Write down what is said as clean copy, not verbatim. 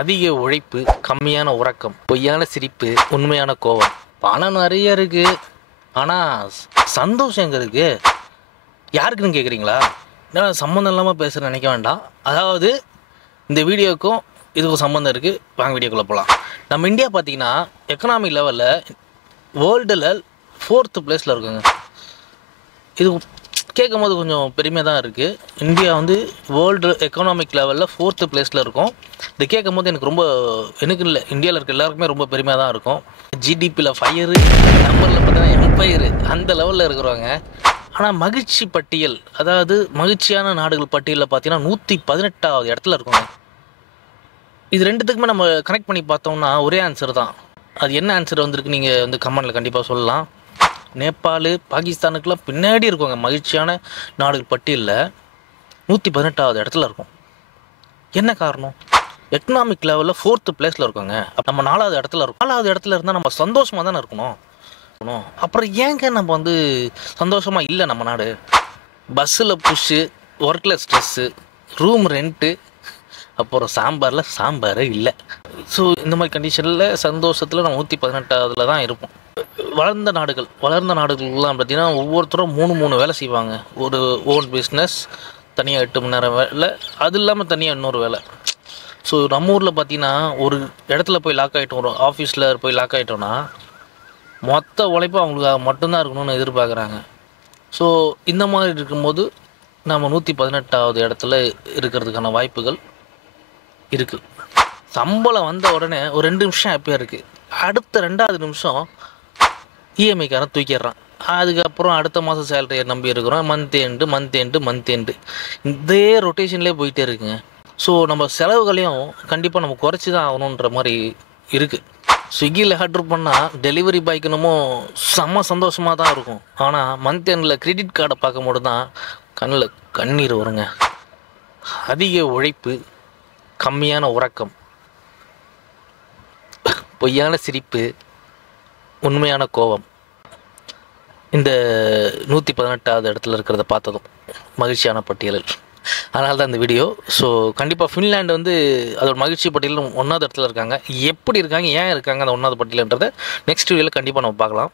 அதிக உழைப்பு, கம்மியான உறக்கம், பொய்யான சிரிப்பு, உண்மையான கோபம். பணம் நிறைய இருக்கு, ஆனால் சந்தோஷம் எங்கே இருக்கு? யாருக்குன்னு கேட்குறீங்களா? ஏன்னா சம்மந்தம் இல்லாமல் பேசுகிற நினைக்க வேண்டாம். அதாவது இந்த வீடியோக்கும் இதுக்கும் சம்மந்தம் இருக்குது. வாங்க வீடியோக்குள்ளே போகலாம். நம்ம இந்தியா பார்த்திங்கன்னா எக்கனாமி லெவலில் வேர்ல்டில் 4th பிளேஸில் இருக்குங்க. இது கேட்கும் போது கொஞ்சம் பெருமையாக தான் இருக்குது. இந்தியா வந்து வேர்ல்டு எக்கனாமிக் லெவலில் 4th பிளேஸில் இருக்கும். இது கேட்கும் போது எனக்கு இல்லை, இந்தியாவில் இருக்க எல்லாருக்குமே ரொம்ப பெருமையாக தான் இருக்கும். ஜிடிபியில் ஃபயரு, நம்பரில் பார்த்தீங்கன்னா எம்பயரு, அந்த லெவலில் இருக்கிறவங்க. ஆனால் மகிழ்ச்சி பட்டியல், அதாவது மகிழ்ச்சியான நாடுகள் பட்டியலில் பார்த்தீங்கன்னா 118வது இடத்துல இருக்குங்க. இது ரெண்டுத்துக்குமே நம்ம கனெக்ட் பண்ணி பார்த்தோம்னா ஒரே ஆன்சர் தான். அது என்ன ஆன்சர் வந்திருக்கு நீங்கள் வந்து கமெண்டில் கண்டிப்பாக சொல்லலாம். நேபாள், பாகிஸ்தானுக்கெலாம் பின்னாடி இருக்குங்க. மகிழ்ச்சியான நாடுகள் பட்டியலில் 118வது இடத்துல இருக்கும். என்ன காரணம்? எக்கனாமிக் லெவலில் 4th பிளேஸில் இருக்கோங்க. நம்ம 4வது இடத்துல இருக்கோம். 4வது இடத்துல இருந்தால் நம்ம சந்தோஷமாக தானே இருக்கணும். அப்புறம் ஏங்க நம்ம வந்து சந்தோஷமாக இல்லை? நம்ம நாடு பஸ்ஸில் புஷ்ஷு, ஒர்க்கில் ஸ்ட்ரெஸ்ஸு, ரூம் ரெண்ட்டு, அப்புறம் சாம்பாரே இல்லை. ஸோ இந்த மாதிரி கண்டிஷனில் சந்தோஷத்தில் நம்ம 118ல் தான் இருப்போம். வளர்ந்த நாடுகள்லாம் பார்த்திங்கன்னா ஒவ்வொருத்தரும் 3 வேலை செய்வாங்க. ஒரு ஓன் பிஸ்னஸ், தனியாக 8 மணி நேரம் வேலை, அது இல்லாமல் தனியாக இன்னொரு வேலை. ஸோ நம்ம ஊரில் பார்த்திங்கன்னா ஒரு இடத்துல போய் லாக் ஆகிட்டோம், ஒரு ஆஃபீஸில் போய் லாக் ஆகிட்டோன்னா மொத்த உழைப்பு அவங்களுக்கு மட்டும்தான் இருக்கணும்னு எதிர்பார்க்குறாங்க. ஸோ இந்த மாதிரி இருக்கும்போது நம்ம 118வது இடத்துல இருக்கிறதுக்கான வாய்ப்புகள் இருக்குது. சம்பளம் வந்த உடனே ஒரு 2 நிமிஷம் ஹாப்பியாக இருக்குது. அடுத்த 2வது நிமிஷம் இஎம்ஐக்காரன் தூக்கிடுறான். அதுக்கப்புறம் அடுத்த மாதம் சேலரியை நம்பி இருக்கிறோம். மந்த் எண்டு இதே ரொட்டேஷன்லேயே போயிட்டே இருக்குங்க. ஸோ நம்ம செலவுகளையும் கண்டிப்பாக நம்ம குறைச்சி தான் ஆகணுன்ற மாதிரி இருக்குது. ஸ்விக்கியில் ஆர்டர் பண்ணால் டெலிவரி பாய்க்கு என்னமோ செம்ம சந்தோஷமாக தான் இருக்கும். ஆனால் மந்த் எண்டில் கிரெடிட் கார்டை பார்க்கும்போது தான் கண்ணில் கண்ணீர் வருங்க. அதிக உழைப்பு, கம்மியான உறக்கம், பொய்யான சிரிப்பு, உண்மையான கோபம். இந்த 118வது இடத்துல இருக்கிறத பார்த்ததும் மகிழ்ச்சியான பட்டியலில். அதனால தான் இந்த வீடியோ. ஸோ கண்டிப்பாக ஃபின்லாண்டு வந்து அதோட மகிழ்ச்சி பட்டியலில் 1வது இடத்துல இருக்காங்க. எப்படி இருக்காங்க, ஏன் இருக்காங்க அந்த 1வது பட்டியல்ன்றதை நெக்ஸ்ட் வீடியோவில் கண்டிப்பாக நம்ம பார்க்கலாம்.